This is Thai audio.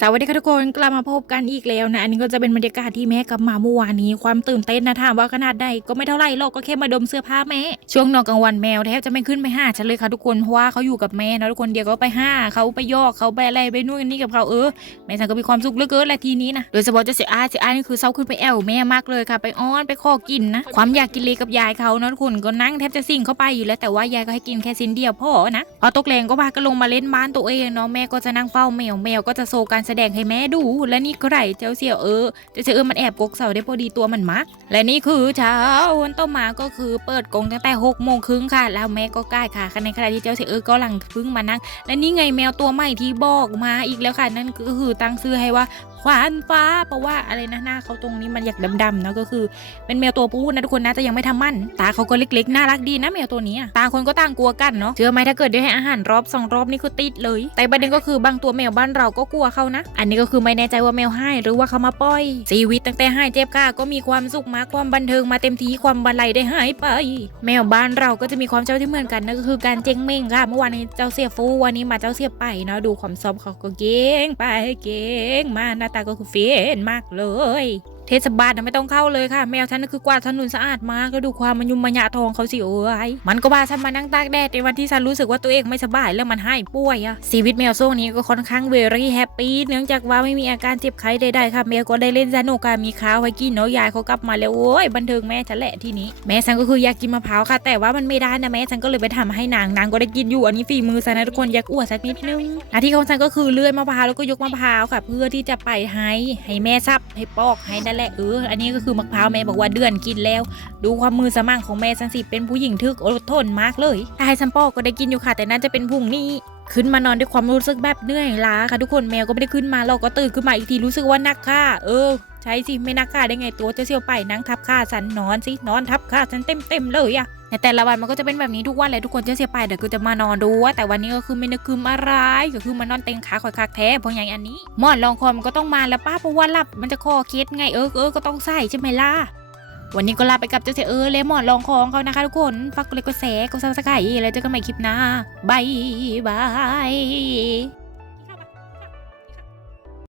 สวัสดีค่ะทุกคนกลับมาพบกันอีกแล้วนะ อันนี้ก็จะเป็นบรรยากาศที่แม่กลับมาเมื่อวานนี้ความตื่นเต้นนะถามว่าขนาดใดก็ไม่เท่าไหร่หรอกก็แค่มาดมเสื้อผ้าแม่ช่วงนอนกลางวันแมวแทบจะไม่ขึ้นไปห้าฉันเลยค่ะทุกคนเพราะว่าเขาอยู่กับแม่นะทุกคนเดียวก็ไปห้าเขาไปยอกเขาไปอะไรไปนู่นนี่กับเขาเออแม่ฉันก็มีความสุขเหลือเกินแหละทีนี้นะโดยเฉพาะเจะเสียอาเสียอานี่คือเศร้าขึ้นไปแอวแม่มากเลยค่ะ ไปอ้อนไปขอกินนะความอยากกินเลยกับยายเขานะทุกคนก็นั่งแทบจะสิ่งเข้าไปอยู่แล้วแต่ว่ายายก็ให้กินแค่สิ้นเดียวพอนะพอตกแรงก็พากันลงมาเล่นบ้านตัวเองเนาะแม่ก็จะนั่งเฝ้าแมวแมวก็จะโซการแสดงให้แม่ดู และนี่ใครเจ้าเสี่ยวเออเจ้าเสี่ยวเออมันแอบกกเสาได้พอดีตัวมันมัก และนี่คือเช้าวันต่อมาก็คือเปิดกรงตั้งแต่หกโมงครึ่งค่ะ แล้วแม่ก็ใกล้ค่ะในขณะที่เจ้าเสี่ยวเออก็หลังพึ่งมานั่ง และนี่ไงแมวตัวใหม่ที่บอกมาอีกแล้วค่ะนั่นก็คือตั้งชื่อให้ว่า ขวานฟ้า เพราะว่าอะไรนะหน้าเขาตรงนี้มันอยากดำๆเนาะก็คือ เป็นแมวตัวผู้นะทุกคนนะแต่ยังไม่ทำมั่น ตาเขาก็เล็กๆน่ารักดีนะแมวตัวนี้ต่างคนก็ต่างกลัวกันเนาะเชื่อไหมถ้าเกิดได้ให้อาหารรอบสองรอบนี่คือติดเลย แต่ประเด็นก็คือบางตัวแมวบ้านเราก็กลัวเขานะ อันนี้ก็คือไม่แน่ใจว่าแมวให้หรือว่าเขามาปล่อยชีวิตตั้งแต่ให้เจ็บก้าก็มีความสุขมาความบันเทิงมาเต็มทีความบันไลได้หายไป แมวบ้านเราก็จะมีความเจ้าที่เหมือนกันนั่นก็คือการเจ้งเม่งค่ะเมื่อวานนี้เจ้าเสียฟูวันนี้มาเจ้าเสียไปเนาะดูความซอมเขาก็เก่งไปเก่งมาน้าตาก็คือเฟียนมากเลย เทศบาลนะไม่ต้องเข้าเลยค่ะ แมวฉันน่ะคือกวาดถนนสะอาดมากแล้วดูความมันยุมมันยะทองเขาสิโอ้ยมันก็บาฉันมานั่งตากแดดในวันที่ฉันรู้สึกว่าตัวเองไม่สบายแล้วมันให้ป่วยอะชีวิตแมวโซ่นี้ก็ค่อนข้างเวรี่แฮปปี้เนื่องจากว่าไม่มีอาการเจ็บไข้ใดๆค่ะแมวก็ได้เล่นสนุกค่ะมีข้าวให้กินเนาะยายเขากลับมาแล้วโอ้ยบันเทิงแม่ฉันแหละที่นี้แม่ฉันก็คืออยากกินมะพร้าวค่ะ แต่ว่ามันไม่ได้นะแม่ฉันก็เลยไปทำให้นางนางก็ได้กินอยู่อันนี้ฝีมือฉันนะทุกคนอยากอวดสักนิดนึงหน้าที่ของฉันก็คือเลื่อยมะพร้าวแล้วก็ยกมะพร้าวค่ะ เพื่อที่จะไปให้ให้แม่ซับให้ปอกให้นั่นแหละเอออันนี้ก็คือมะพร้าวแม่บอกว่าเดือนกินแล้ว ดูความมือสมั่งของแม่สันสิเป็นผู้หญิงทึกอดทนมากเลยท้ายซัมปอก็ได้กินอยู่ค่ะ แต่น่าจะเป็นพุ่งนี้ขึ้นมานอนด้วยความรู้สึกแบบเหนื่อยล้าค่ะทุกคนแมวก็ไม่ได้ขึ้นมาเราก็ตื่นขึ้นมาอีกทีรู้สึกว่านักค่ะ เออ ใช่สิไม่นักค่ะได้ไงตัวจะเสียวไปนั่งทับขาฉันนอนสินอนทับขาฉันเต็มเต็มเลยอะ ในแต่ละวันมันก็จะเป็นแบบนี้ทุกวันเลยทุกคนเจะเสียไปเดี๋ยวก็จะมานอนดูว่าแต่วันนี้ก็คือไม่นึกคืมอะไรก็คือมานอนเต็งขาคอยคักแท้เพราะอย่างอันนี้หมอนรองคอมันก็ต้องมาแล้วป้าเพราะว่าหลับมันจะคอเคสไงเออเออก็ต้องใส่ใช่ไหมล่ะวันนี้ก็ลาไปกับเจ้าเสเออเลมอนลองของเขานะคะทุกคนฝากกดไลค์กดแชร์กดซับสไครต์แล้วเจอกันใหม่คลิปหน้าบายบาย